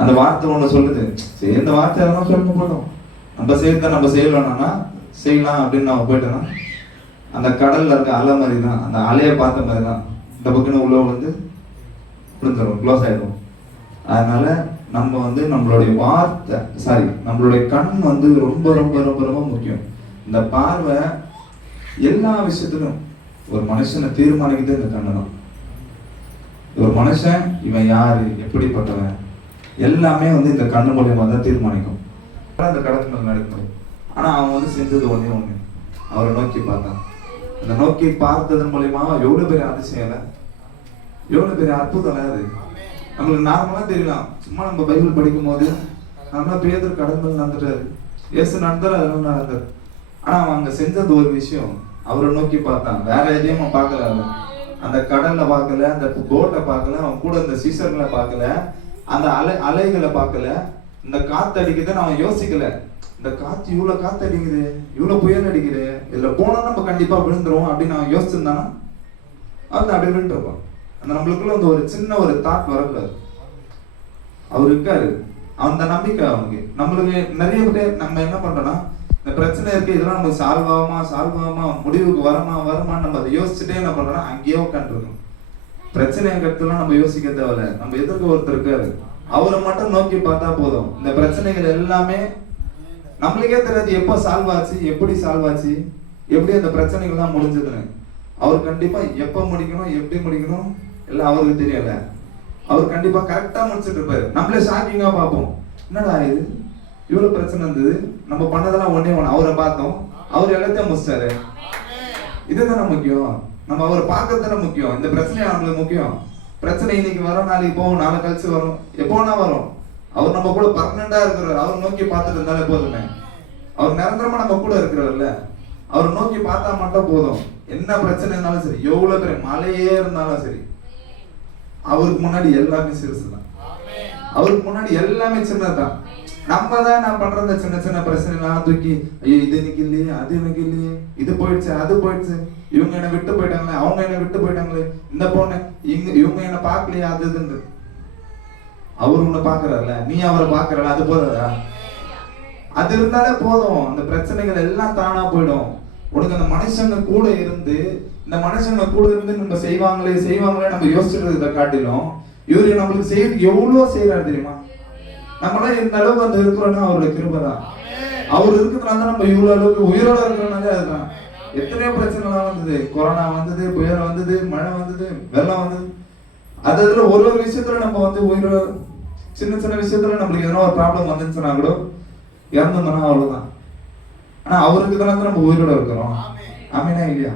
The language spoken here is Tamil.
அந்த வார்த்தை ஒண்ணு சொல்லுது. சரி, இந்த வார்த்தை எதனா சொல்லிட்டு போட்டோம், நம்ம செய்யறத நம்ம செய்யலாம்னா செய்யலாம் அப்படின்னு நம்ம போயிட்டோம்னா அந்த கடல்ல இருக்க அலை மாதிரி தான், அந்த அலையை பார்த்த மாதிரி தான் இந்த பக்கம் உள்ள வந்து விழுந்துடும், க்ளோஸ் ஆயிடும். அதனால நம்ம நம்மளுடைய வார்த்தை நம்மளுடைய கண் ரொம்ப ரொம்ப ரொம்ப ரொம்ப முக்கியம். இந்த பார்வை எல்லா விஷயத்திலும் ஒரு மனுஷனை தீர்மானிக்கிறது இந்த கண்ணு தான். ஒரு மனுஷன் இவன் யாரு, எப்படிப்பட்டவன், எல்லாமே இந்த கண்ணு மூலியமா தான் தீர்மானிக்கும். அந்த கடற்கரை நடக்கும். ஆனா அவன் செஞ்சது ஒண்ணு, அவரை நோக்கி பார்த்தான். அந்த நோக்கி பார்த்ததன் மூலியமா எவ்வளவு பெரிய அதிசயம், எவ்வளவு பெரிய அற்புதம். அது நம்மளுக்கு நார்மலா தெரியலாம். சும்மா நம்ம பைபிள் படிக்கும் போது நம்மளா பேதர் கடற்கரை நடந்துட்டாரு, இயேசு நடந்தாரு, அதெல்லாம் நடந்தாரு. ஆனா அவன் அங்க செஞ்சது ஒரு விஷயம், அவரை நோக்கி பார்த்தான். வேற எதையும் பார்க்கல, அந்த கடல்ல பார்க்கல, அந்த போட்டை பார்க்கல, அவன் கூட இந்த சீசர்களை பார்க்கல, அந்த அலைகளை பார்க்கல, இந்த காத்து அடிக்குதுன்னு அவன் யோசிக்கல. இந்த காத்து இவ்வளவு காத்து அடிக்குது, இவ்வளவு புயல் அடிக்குது, இதுல போனா நம்ம கண்டிப்பா விழுந்துரும் அப்படின்னு அவன் யோசிச்சிருந்தானா அப்படி விழுந்துருப்பான். அந்த நம்மளுக்குள்ள ஒரு சின்ன ஒரு தாட் வரக்கூடாது. அவர் இருக்காரு, அந்த நம்பிக்கை அவனுக்கு. நம்மளுக்கு நிறைய பேர் நம்ம என்ன பண்றோம்னா, இந்த பிரச்சனை இருக்கு, இதெல்லாம் நமக்கு சால்வ் ஆகுமா முடிவுக்கு வருமான்னு நம்ம அதை யோசிச்சுட்டே என்ன பண்றோம்னா அங்கேயே உட்காந்துருக்கோம். பிரச்சனை கருத்துலாம் நம்ம யோசிக்க தேவையில்ல. நம்ம எதிர்க்க ஒருத்தர் இருக்காரு, அவரை மட்டும் நோக்கி பார்த்தா போதும். இந்த பிரச்சனைகள் எல்லாமே நம்மளுக்கே தெரியாது எப்போ சால்வ் ஆச்சு, எப்படி சால்வ் ஆச்சு, எப்படி அந்த பிரச்சனைகள்லாம் முடிஞ்சதுன்னு. அவர் கண்டிப்பா எப்ப முடிக்கணும், எப்படி முடிக்கணும் எல்லாம் அவருக்கு தெரியல. அவர் கண்டிப்பா கரெக்டா முடிச்சுட்டு இருப்பாரு. நம்மளே ஷாக்கிங்கா பார்ப்போம், என்னடா இது இவ்வளவு பிரச்சனை இருந்தது, நம்ம பண்ணதெல்லாம் ஒண்ணே ஒண்ணு, அவரை பார்த்தோம், அவர் எல்லாத்தையும் முடிச்சாரு. இதுதானே முக்கியம். நம்ம அவரை பார்க்கறதுதானே முக்கியம். இந்த பிரச்சனை நம்மளுக்கு முக்கியம். பிரச்சனை இன்னைக்கு வரும், நாளைக்கு போகும், நாளை கழிச்சு வரும், எப்போனா வரும். அவர் நம்ம கூட பர்மனண்டா இருக்கிறார். அவர் நோக்கி பார்த்துட்டு இருந்தாலே போதுமே. அவர் நிரந்தரமா நம்ம கூட இருக்கிறார்ல, அவர் நோக்கி பார்த்தா மட்டும் போதும். என்ன பிரச்சனை இருந்தாலும் சரி, எவ்வளவு பெரிய மலையே இருந்தாலும் சரி, அவருக்கு முன்னாடி எல்லாமே சிறுசுதான். அவருக்கு முன்னாடி எல்லாமே சின்னதுதான். நம்ம தான் நான் பண்ற இந்த சின்ன சின்ன பிரச்சனை தூக்கி, ஐயோ இது எனக்கு இல்லையே, அது எனக்கு இல்லையே, இது போயிடுச்சு, அது போயிடுச்சு, இவங்க என்ன விட்டு போயிட்டாங்களே, அவங்க என்ன விட்டு போயிட்டாங்களே, இந்த பொண்ணு இவங்க என்ன பார்க்கலையா, அது இதுன்னு. அவர் உன்னை பாக்குறாருல, நீ அவரை பாக்குறல, அது போதாதா? அது இருந்தாலே போதும். அந்த பிரச்சனைகள் எல்லாம் தானா போயிடும். உனக்கு அந்த மனுஷங்க கூட இருந்து, இந்த மனுஷங்க கூட இருந்து நம்ம செய்வாங்களே நம்ம யோசிச்சுறத காட்டிலும் இவரு நம்மளுக்கு செய்யறதுக்கு எவ்வளவு செய்யறாரு தெரியுமா? நம்மளாம் இந்த அளவுக்கு இருக்கிறோம்னா அவருடைய கிருபை தான். அவர் இருக்கிறதுனால நம்ம இவ்வளவு அளவுக்கு உயிரோட இருக்கிறனாலே அதுதான். எத்தனையோ பிரச்சனைலாம் வந்தது, கொரோனா வந்தது, புயல் வந்தது, மழை வந்தது, வெள்ளம் வந்தது. அதுல ஒரு விஷயத்துல நம்ம உயிரோட, சின்ன சின்ன விஷயத்துல நம்மளுக்கு எதனா ஒரு ப்ராப்ளம் வந்துச்சுன்னா கூட இறந்துருந்தோம்னா அவ்வளவுதான். ஆனா அவருக்கு தானே நம்ம உயிரோட இருக்கிறோம். ஆமீனா இல்லையா?